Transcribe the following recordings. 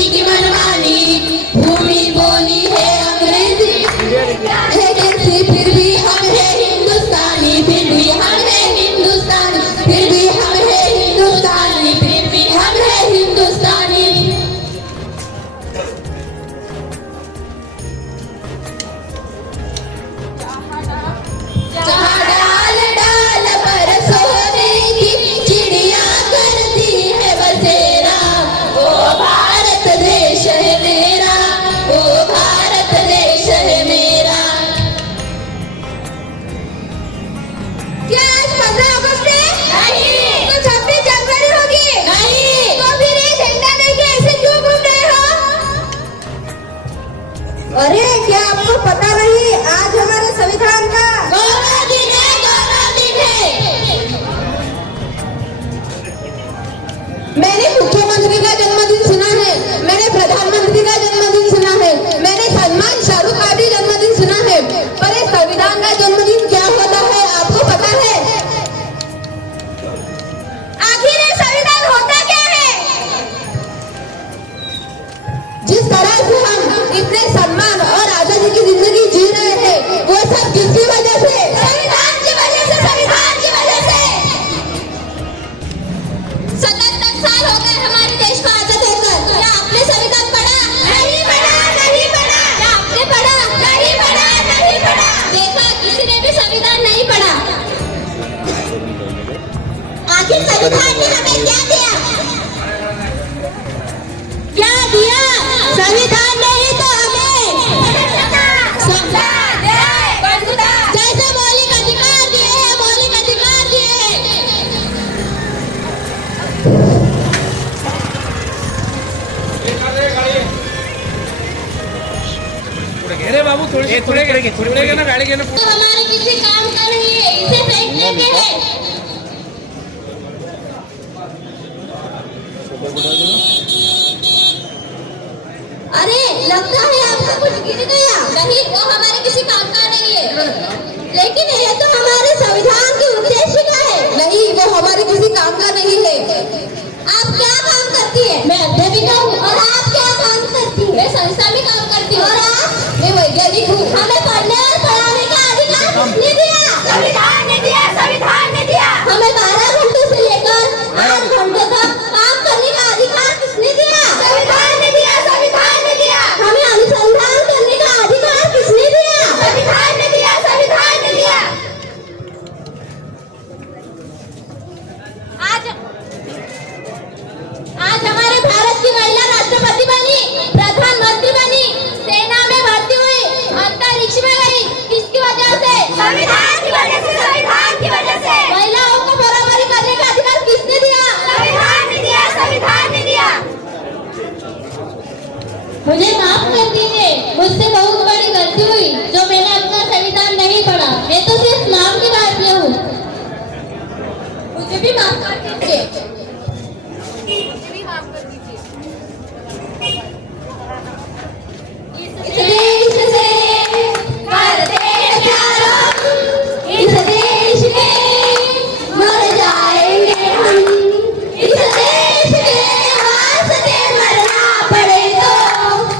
किसी की मनमानी, भूमि बोली है अंग्रेजी है कैसी, फिर भी हम है हिंदुस्तानी, फिर भी हम है हिंदुस्तानी, फिर भी हम है हिंदुस्तानी, फिर भी हम है हिंदुस्तानी। जहाँ डाल डाल पर सोने की चिड़िया करती है बसेरा, वो भारत देश है मेरा, वो भारत देश है मेरा। क्या आज 15 अगस्त है? नहीं। तो 26 जनवरी होगी? नहीं। तो फिर ये झंडा लेके ऐसे क्यों घूम रहे हो? अरे क्या आपको पता नहीं आज हमारे संविधान का गौरव दिन है, गौरव दिन है। मैंने मुख्यमंत्री का जन्मदिन सुना है, मैंने प्रधानमंत्री का जन्मदिन सुना है, मैंने सलमान शाहरुख का भी जन्मदिन सुना है, पर ये संविधान का जन्मदिन क्या होता है आपको पता है? आखिर ये संविधान होता क्या है? जिस तरह से हम इतने सम्मान और आजादी की जिंदगी जी रहे हैं, वो सब किसकी वजह से? संविधान की वजह से, संविधान की वजह से। 77 साल हो गए हमारे देश को आजाद होकर। क्या आपने संविधान पढ़ा? नहीं पढ़ा, नहीं पढ़ा। क्या आपने पढ़ा? नहीं पढ़ा, नहीं पढ़ा। देखा, किसी ने भी संविधान नहीं पढ़ा। आखिर संविधान ने हमें क्या दिया? क्या दिया? संविधान ने ही तो हमें जैसे मौलिक अधिकार दिए हैं, मौलिक अधिकार दिए हैं। घेरे बाबू, थोड़े ना गाड़ी के ना। तो हमारे किसी काम का नहीं है, इसे फेंकने के है। अरे लगता है आपका कुछ गिर गया। नहीं, वो हमारे किसी काम का नहीं है। लेकिन ये तो हमारे संविधान की उद्देशिका है। नहीं, वो हमारे किसी काम का नहीं है। आप क्या काम करती है? मैं अध्यापिका हूँ। और आप क्या काम करती है? मैं संस्था में काम करती हूँ। और आप? मैं वैज्ञानिक हूँ। हमें पढ़ने और पढ़ाने का अधिकार किसने दिया? संविधान ने दिया, संविधान ने दिया। हमें 12 घंटों से लेकर 8 घंटों तक काम करने का अधिकार किसने दिया? संविधान ने दिया, संविधान ने दिया। हमें अनुसंधान करने का अधिकार किसने दिया? संविधान ने दिया, संविधान ने दिया। आज हमारे भारत की महिला राष्ट्रपति बनी, प्रधानमंत्री बनी, सेना में भर्ती हुई, अंतरिक्ष में गई। किसकी वजह से? संविधान की वजह से, संविधान की वजह से। महिलाओं को बराबरी करने का अधिकार किसने दिया? संविधान ने दिया, संविधान ने दिया। मुझे माफ कर दीजिए, मुझसे बहुत बड़ी गलती हुई जो मैंने अपना संविधान नहीं पढ़ा। मैं तो सिर्फ नाम की भारतीय हूँ। मुझे भी माफ कर दीजिए। इस देश से करते प्यार, इस देश के मर जाएंगे हम। इस देश के वास्ते मरना पड़े तो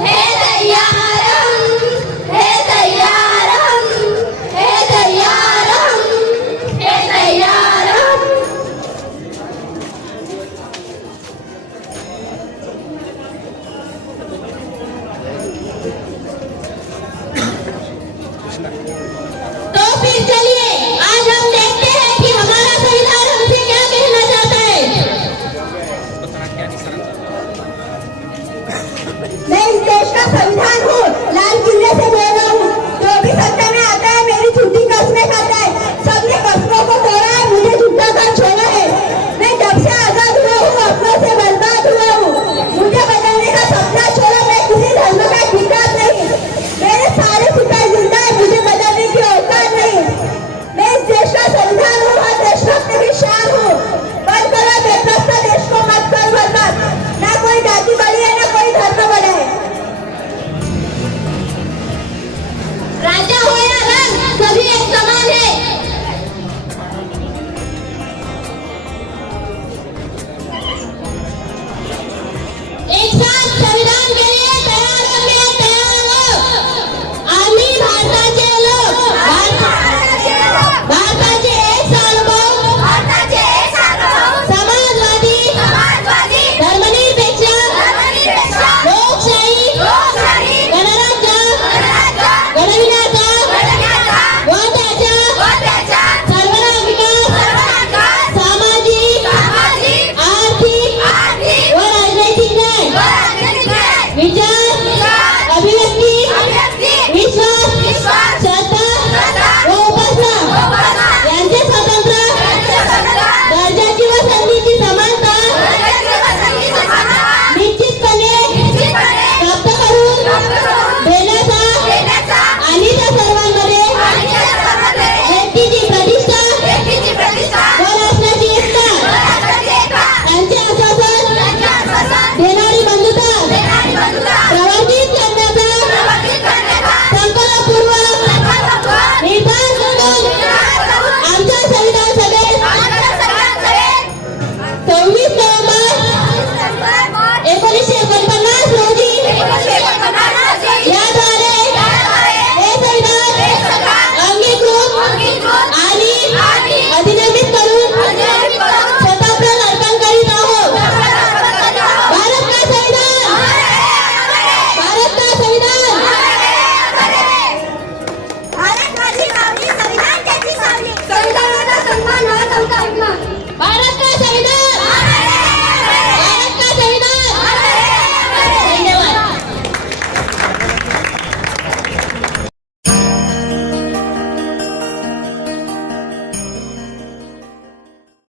है तैयार हम, है तैयार हम, है तैयार हम, है तैयार हम। तो फिर चलिए आज हम देखते हैं कि हमारा संविधान हमसे क्या कहना चाहता है। मैं